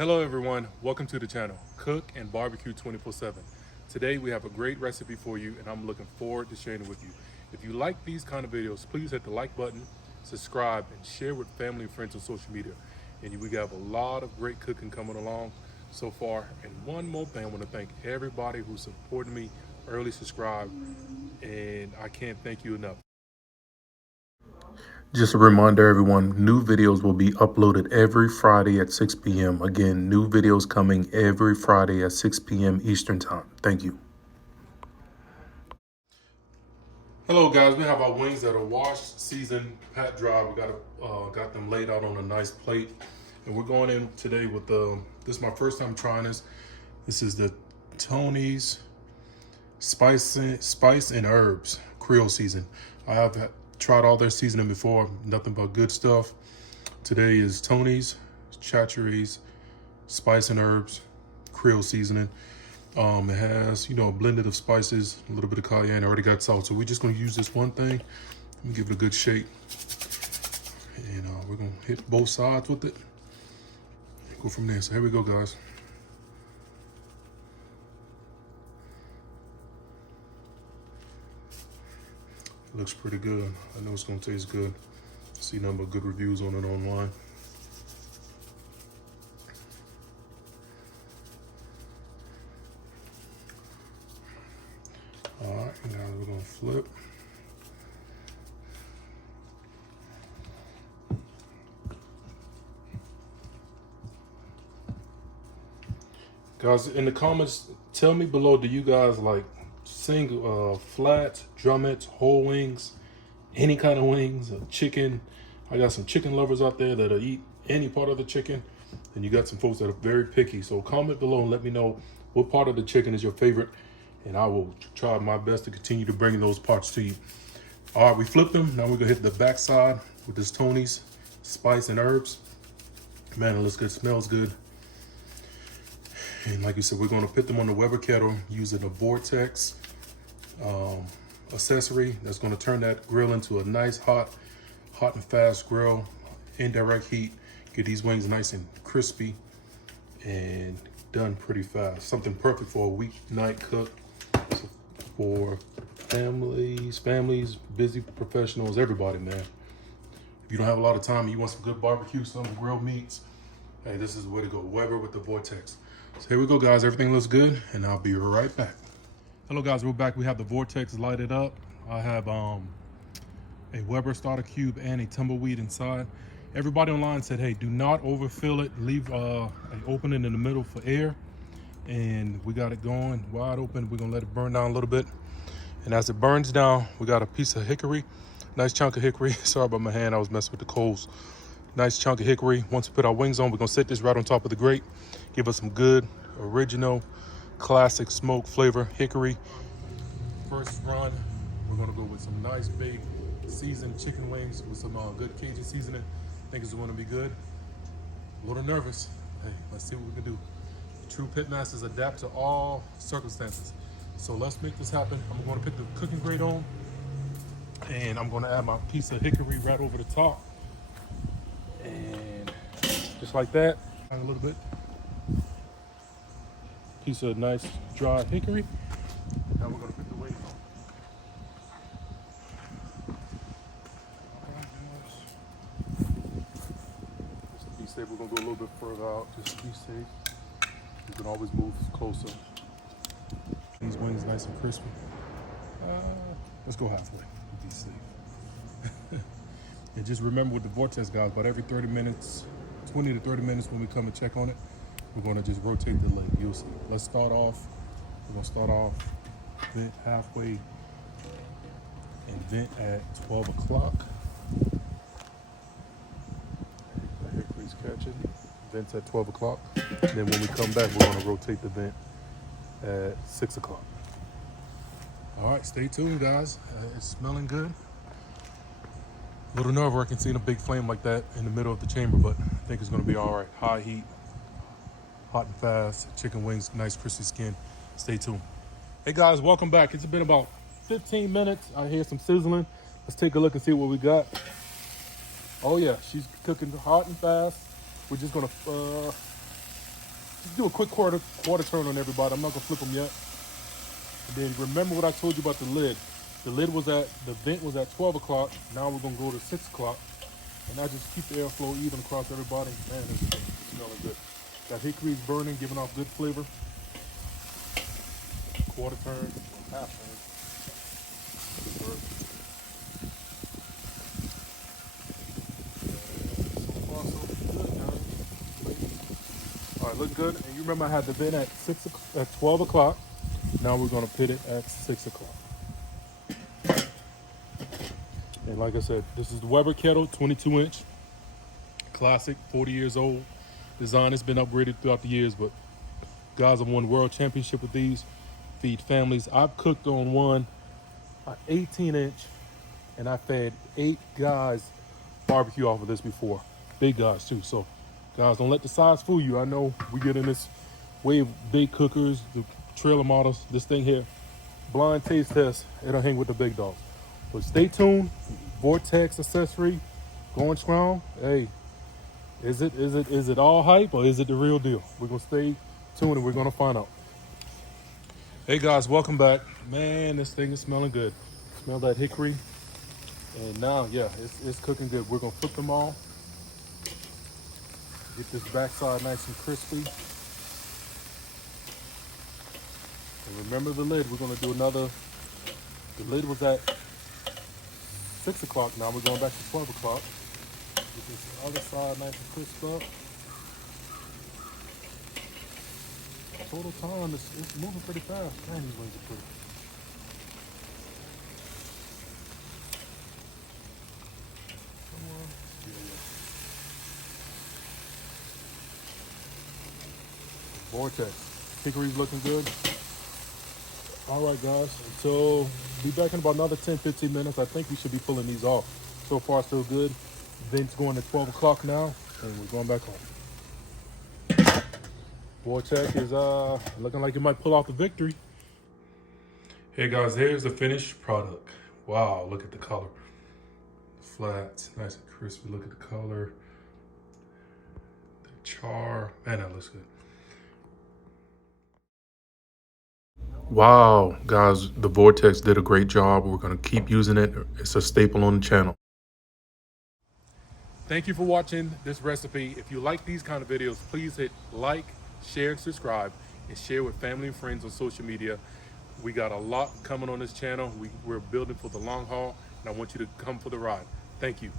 Hello everyone, welcome to the channel, Cook and Barbecue 24/7. Today we have a great recipe for you and I'm looking forward to sharing it with you. If you like these kind of videos, please hit the like button, subscribe, and share with family and friends on social media. And we have a lot of great cooking coming along so far. And one more thing, I want to thank everybody who supported me, early subscribed, and I can't thank you enough. Just a reminder, everyone, new videos will be uploaded every Friday at 6 p.m. Again, new videos coming every Friday at 6 p.m. Eastern Time. Thank you. Hello, guys. We have our wings that are washed, seasoned, pat dry. We got them laid out on a nice plate. And we're going in today with this is my first time trying this. This is the Tony's Spice and Herbs Creole season. I have tried all their seasoning before, nothing but good stuff. Today is Tony's Chachere's Spice and Herbs Creole seasoning. It has, a blended of spices, a little bit of cayenne. I already got salt, so we're just going to use this one thing. Let me give it a good shake, and we're going to hit both sides with it and go from there. So here we go, guys. It looks pretty good. I know it's gonna taste good. See nothing but good reviews on it online. All right, now we're gonna flip. Guys, in the comments, tell me below, do you guys like single, flats, drumettes, whole wings, any kind of wings, chicken? I got some chicken lovers out there that'll eat any part of the chicken, and you got some folks that are very picky. So comment below and let me know what part of the chicken is your favorite, and I will try my best to continue to bring those parts to you. All right, we flipped them. Now we're gonna hit the back side with this Tony's Spice and Herbs. Man, it looks good, smells good. And like you said, we're going to put them on the Weberkettle using a Vortex Accessory that's going to turn that grill into a nice hot and fast grill, indirect heat. Get these wings nice and crispy and done pretty fast. Something perfect for a weeknight cook, for families, busy professionals, everybody, man. If you don't have a lot of time and you want some good barbecue, some grilled meats, hey, this is the way to go. Weber with the Vortex. So here we go, guys. Everything looks good, and I'll be right back. Hello, guys. We're back. We have the Vortex lighted up. I have a Weber starter cube and a tumbleweed inside. Everybody online said, hey, do not overfill it. Leave an opening in the middle for air. And we got it going wide open. We're going to let it burn down a little bit. And as it burns down, we got a piece of hickory, nice chunk of hickory. Sorry about my hand. I was messing with the coals. Nice chunk of hickory. Once we put our wings on, we're going to set this right on top of the grate. Give us some good, original, classic smoke flavor hickory. First run, we're going to go with some nice big seasoned chicken wings with some good Cajun seasoning. I think it's going to be good. A little nervous. Hey, let's see what we can do. True pitmasters adapt to all circumstances. So let's make this happen. I'm going to put the cooking grate on, and I'm going to add my piece of hickory right over the top. And just like that, a little bit. Piece of nice dry hickory. Now we're going to put the wings on. All right, guys. Just to be safe, we're going to go a little bit further out. Just to be safe. You can always move closer. These wings nice and crispy. Let's go halfway. Be safe. And just remember with the Vortex, guys, about every 30 minutes, 20 to 30 minutes when we come and check on it, we're going to just rotate the leg. You'll see. Let's start off. We're going to start off vent halfway and vent at 12 o'clock. Here, please catch it. Vents at 12 o'clock. Then when we come back, we're going to rotate the vent at 6 o'clock. All right, stay tuned, guys. It's smelling good. A little nerve-wracking seeing a big flame like that in the middle of the chamber, but I think it's going to be all right. High heat, hot and fast, chicken wings, nice crispy skin. Stay tuned. Hey guys, welcome back. It's been about 15 minutes. I hear some sizzling. Let's take a look and see what we got. Oh yeah, she's cooking hot and fast. We're just gonna Just do a quick quarter turn on everybody. I'm not gonna flip them yet. And then remember what I told you about the lid. The vent was at 12 o'clock. Now we're gonna go to 6 o'clock. And I just keep the airflow even across everybody. Man, this is smelling good. That hickory's burning, giving off good flavor. Quarter turn, half turn. So far, so good, guys. All right, looking good. And you remember I had the vent at 12 o'clock. Now we're gonna pit it at 6 o'clock. And like I said, this is the Weberkettle 22-inch. Classic, 40 years old. Design has been upgraded throughout the years, but guys have won world championship with these. Feed families. I've cooked on one, an 18-inch, and I fed 8 guys barbecue off of this before. Big guys too. So guys, don't let the size fool you. I know we get in this wave of big cookers, the trailer models. This thing here, blind taste test, it'll hang with the big dogs. But stay tuned. Vortex Accessory, going strong. Hey, is it all hype or is it the real deal? We're gonna stay tuned and we're gonna find out. Hey guys, welcome back. Man, this thing is smelling good. Smell that hickory. And now, yeah, it's cooking good. We're gonna flip them all. Get this backside nice and crispy. And remember the lid, we're gonna do another. The lid was at 6 o'clock, now we're going back to 12 o'clock. Get this other side nice and crisp up. Total time, it's moving pretty fast. Man, these wings are pretty. Come on. Yeah. Vortex. Hickory's looking good. All right, guys. So be back in about another 10-15 minutes. I think we should be pulling these off. So far, so good. Vent's going to 12 o'clock now, and we're going back home. Vortex is looking like it might pull off the victory. Hey guys, here's the finished product. Wow, look at the color. Flat, nice and crispy. Look at the color. The char. Man, that looks good. Wow, guys, the Vortex did a great job. We're gonna keep using it. It's a staple on the channel. Thank you for watching this recipe. If you like these kind of videos, please hit like, share, and subscribe, and share with family and friends on social media. We got a lot coming on this channel. We're building for the long haul, and I want you to come for the ride. Thank you.